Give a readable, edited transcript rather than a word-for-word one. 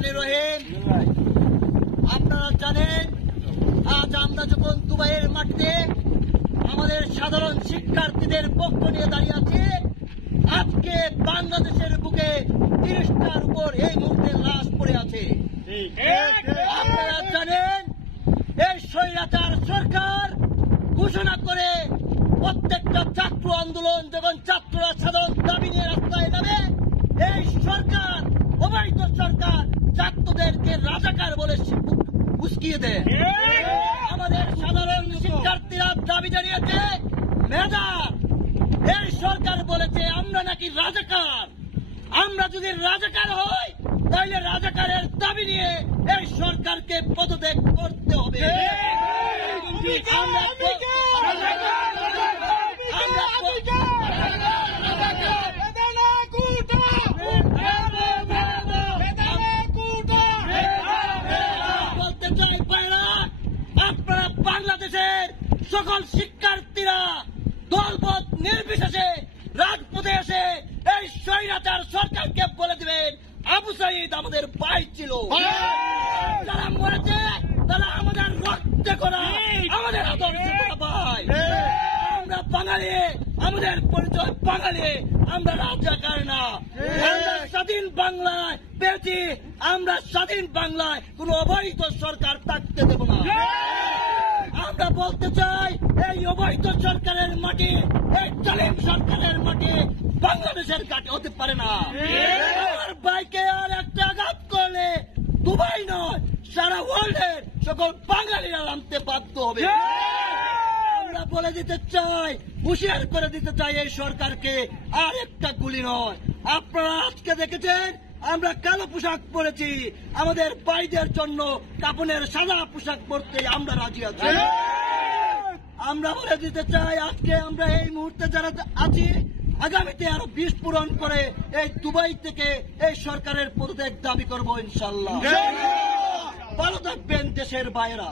রহমানির রহিম। আপনারা জানেন, আজ আমরা যখন দুবাইয়ের মাটিতে আমাদের সাধারণ শিক্ষার্থীদের পক্ষ নিয়ে দাঁড়িয়ে আছি, আজকে বাংলাদেশের বুকে 30টার উপর এই মুহূর্তে লাশ পড়ে আছে। আপনারা জানেন, এই স্বৈরাচার সরকার ঘোষণা করে প্রত্যেকটা ছাত্র আন্দোলন যখন ছাত্ররা সাধারণ দাবি নিয়ে রাস্তায় নামে, এই সরকার, অবৈধ সরকার ছাত্রদেরকে রাজাকার বলে উস্কিয়ে দেয়। আমাদের সাধারণ শিক্ষার্থীরা দাবি জানিয়েছে মেধা। এই সরকার বলেছে আমরা নাকি রাজাকার। আমরা যদি রাজাকার হই তাহলে রাজাকারের দাবি নিয়ে এই সরকারকে পদত্যাগ করতে হবে। বলতে চাই ভাইরা, আপনারা বাংলাদেশের সকল শিক্ষার্থীরা দলমত নির্বিশেষে রাজপথে এসে এই স্বৈরাচার সরকারকে বলে দিবেন আবু সাঈদ আমাদের ভাই ছিল। যারা মরেছে তারা আমাদের রক্তে করা, আমাদের আদর্শ করা ভাই। আমরা বাঙালি, আমাদের পরিচয় বাঙালি, আমরা রাজাকার না। আমরা স্বাধীন বাংলায় পেয়েছি, আমরা স্বাধীন বাংলায় কোন অবৈধ সরকার থাকতে দেব না। আমরা বলতে চাই, এই অবৈধ সরকারের মাটি, এই জালিম সরকারের মাটি বাংলাদেশের ঘাটে হতে পারে না। আমার ভাইকে আর একটা আঘাত করলে দুবাই নয়, সারা ওয়ার্ল্ডের সকল বাঙালিরা নামতে বাধ্য হবে। আমরা বলে দিতে চাই, হুঁশিয়ার করে দিতে চাই এই সরকারকে, আর একটা গুলি নয়। আপনারা আজকে দেখেছেন আমরা কালো পোশাক পরেছি, আমাদের ভাইদের জন্য কাপনের সাদা পোশাক পরতে আমরা রাজি আছি। আমরা বলে দিতে চাই, আজকে আমরা এই মুহূর্তে যারা আছি, আগামীতে আরো বিস্ফোরণ করে এই দুবাই থেকে এই সরকারের পদত্যাগ দাবি করবো ইনশাল্লাহ। ভালো থাকবেন দেশের ভাইয়েরা।